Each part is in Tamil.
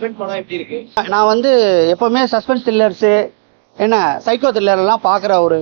படம் எப்படி இருக்கு? நான் வந்து எப்பவுமே சஸ்பென்ஸ் த்ரில்லர்ஸு என்ன சைக்கோ த்ரில்லர்லாம் பார்க்குற ஒரு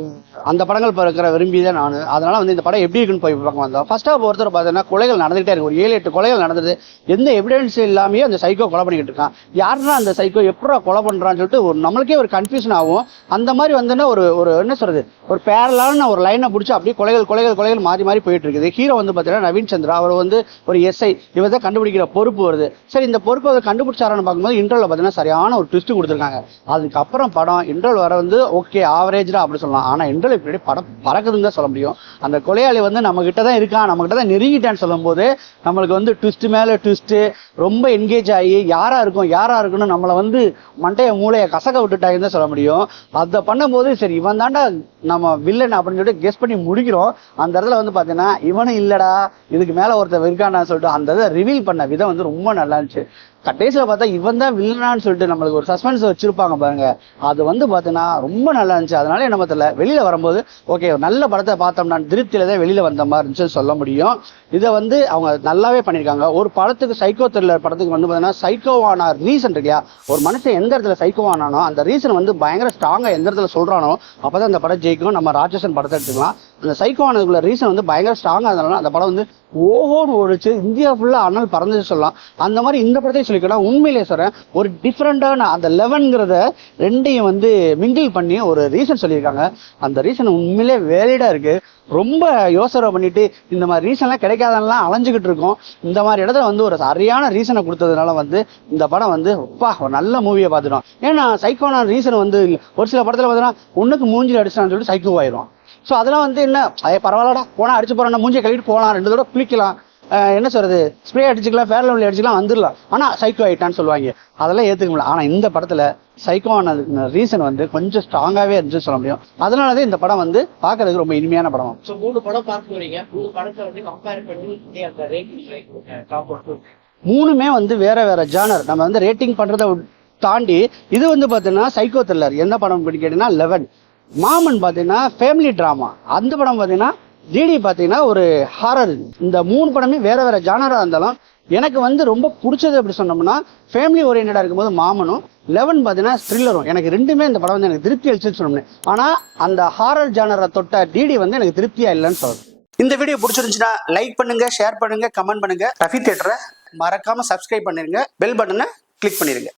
அந்த படங்கள் பார்க்குற விரும்பி தான் நான். அதனால வந்து இந்த படம் எப்படி இருக்குன்னு போய் பார்க்க வந்தோம். ஃபர்ஸ்ட் ஆஃப் ஒருத்தர் பார்த்தீங்கன்னா கொலைகள் நடந்துகிட்டே இருக்கு. ஒரு 7-8 கொலைகள் நடந்தது. எந்த எவிடன்ஸ் இல்லாமே அந்த சைக்கோ கொலை பண்ணிக்கிட்டு இருக்கான். யாருன்னா அந்த சைக்கோ எப்படா கொலை பண்ணுறான்னு சொல்லிட்டு ஒரு நம்மளுக்கே ஒரு கன்ஃபியூஷன் ஆகும். அந்த மாதிரி வந்துன்னா ஒரு ஒரு என்ன சொல்றது, ஒரு பேரலான ஒரு லைனை பிடிச்சி அப்படியே கொலைகள் மாறி மாறி போயிட்டு இருக்குது. ஹீரோ வந்து பார்த்தீங்கன்னா நவீன் சந்திரா, அவர் வந்து ஒரு எஸ்ஐ, இவர் தான் கண்டுபிடிக்கிற பொறுப்பு வருது. சரி, இந்த பொறுப்பு அவர் கண்டுபிடிச்சாரான்னு பார்க்கும்போது இன்டர்வல் பார்த்தீங்கன்னா சரியான ஒரு ட்விஸ்ட் கொடுத்துருக்காங்க. அதுக்கப்புறம் படம் இன்டர்வல் வர வந்து ஓகே ஆவரேஜா அப்படி சொல்லலாம். ஆனா இன்டர்வல் இப்படி படம் பறக்குதுன்னு தான் சொல்ல முடியும். அந்த கொலையாளி வந்து நம்ம கிட்ட தான் இருக்கான், நம்ம கிட்ட தான் நெருங்கிட்டான்னு சொல்லும் போது நம்மளுக்கு வந்து ட்விஸ்ட் மேல ட்விஸ்ட் ரொம்ப என்கேஜ் ஆகி யாரா இருக்குன்னு நம்மளை வந்து மண்டைய மூளையை கசக்க விட்டுட்டாங்கன்னு தான் சொல்ல முடியும். அதை பண்ணும்போது சரி இவன் தாண்டா நம்ம வில்லன் அப்படின்னு சொல்லிட்டு கெஸ் பண்ணி முடிக்கிறோம். அந்த இடத்துல வந்து பாத்தீங்கன்னா இவனும் இல்லடா இதுக்கு மேல ஒருத்தர் இருக்கான்னு சொல்லிட்டு அந்த இதை ரிவீல் பண்ண விதம் வந்து ரொம்ப நல்லா இருந்துச்சு. கடைசியில பார்த்தா இவன் தான் வில்லனான்னு சொல்லிட்டு நம்மளுக்கு ஒரு சஸ்பென்ஸ் வச்சிருப்பாங்க பாருங்க. அது வந்து பார்த்தீங்கன்னா ரொம்ப நல்லா இருந்துச்சு. அதனால என்ன பார்த்தல வெளியில வரும்போது ஓகே நல்ல படத்தை பார்த்தோம்னா திருப்தியில தான் வெளியில வந்த மாதிரி இருந்துச்சு சொல்ல முடியும். இதை வந்து அவங்க நல்லாவே பண்ணியிருக்காங்க. ஒரு படத்துக்கு சைக்கோ த்ரில்லர் படத்துக்கு வந்து பார்த்தீங்கன்னா சைக்கோவான ரீசன் இருக்கியா, ஒரு மனுஷன் எந்த இடத்துல சைக்கோவானானோ அந்த ரீசன் வந்து பயங்கர ஸ்ட்ராங்கா எந்த இடத்துல சொல்றானோ அப்பதான் அந்த படம் ஜெயிக்கும். நம்ம ராட்சசன் படத்தை எடுத்துக்கலாம். அந்த சைக்கோவானதுக்குள்ள ரீசன் வந்து பயங்கர ஸ்ட்ராங்கா இருந்தனால அந்த படம் வந்து ஓஹோன்னு ஓடிச்சு. இந்தியா ஃபுல்லா அனல் பறந்துச்சு சொல்லலாம். அந்த மாதிரி இந்த படத்தையும் சொல்லிக்கலாம். உண்மையிலே சொல்றேன், ஒரு டிஃப்ரெண்டான அந்த 11ங்கிறத ரெண்டையும் வந்து மிங்கிள் பண்ணி ஒரு ரீசன் சொல்லியிருக்காங்க. அந்த ரீசன் உண்மையிலே வேலிடா இருக்கு. ரொம்ப யோசனை பண்ணிட்டு இந்த மாதிரி ரீசன்லாம் கிடைக்காதெல்லாம் அலைஞ்சுக்கிட்டு இருக்கோம். இந்த மாதிரி இடத்துல வந்து ஒரு சரியான ரீசனை கொடுத்ததுனால வந்து இந்த படம் வந்து ஒரு நல்ல மூவியை பார்த்துட்டோம். ஏன்னா சைக்கோனா ரீசன் வந்து ஒரு சில படத்துல பார்த்தீங்கன்னா ஒண்ணுக்கு மூஞ்சில் அடிச்சான்னு சொல்லிட்டு சைக்கோ ஆயிரும். ஸோ அதெல்லாம் வந்து என்ன பரவாயில்லடா போனா அடிச்சு போறான், மூஞ்சியை கழுவிட்டு போகலாம், 2 தடவை குளிக்கலாம், என்ன சொல்றது ஸ்ப்ரே அடிச்சுக்கலாம், ஃபேர் லவ்லி அடிச்சுக்கலாம், வந்துடலாம். ஆனா சைக்கோ ஆயிட்டான்னு சொல்லுவாங்க, அதெல்லாம் ஏத்துக்க முடியல. ஆனா இந்த படத்துல சைக்கோ ஆன ரீசன் வந்து கொஞ்சம் ஸ்ட்ராங்காவே இருந்துச்சு சொல்ல முடியும். அதனாலதான் இந்த படம் வந்து பாக்குறதுக்கு ரொம்ப இனிமையான படம். ஸோ 3 படம் பார்க்க வரீங்க, 3 படத்தை வந்து கம்பேர் பண்ணி அந்த ரேட்டிங் மூணுமே வந்து வேற வேற ஜானர். நம்ம வந்து ரேட்டிங் பண்றதை தாண்டி இது வந்து பாத்தீங்கன்னா சைக்கோ த்ரில்லர். என்ன படம் கேட்டீங்கன்னா 11. மாமன் பாத்தீங்கன்னா ஃபேமிலி டிராமா. அந்த படம் பாத்தீங்கன்னா டிடி பாத்தீங்கன்னா ஒரு ஹாரர். இந்த 3 படமே வேற வேற ஜானரா இருந்தாலும் எனக்கு வந்து ரொம்ப பிடிச்சது அப்படி சொன்னோம்னா ஃபேமிலி ஓரியன்டா இருக்கும்போது மாமனும், 11 பாத்தீங்கன்னா த்ரில்லரும். எனக்கு ரெண்டுமே இந்த படம் வந்து எனக்கு திருப்தி அளிச்சுன்னு சொன்னேன். ஆனா அந்த ஹாரர் ஜானரை தொட்ட டிடி வந்து எனக்கு திருப்தியா இல்லைன்னு சொல்றேன். இந்த வீடியோ பிடிச்சிருந்துச்சுன்னா லைக் பண்ணுங்க, ஷேர் பண்ணுங்க, கமெண்ட் பண்ணுங்க. ரஃபி தியேட்டரை மறக்காம சப்ஸ்கிரைப் பண்ணிருங்க, பெல் பட்டனை கிளிக் பண்ணிருங்க.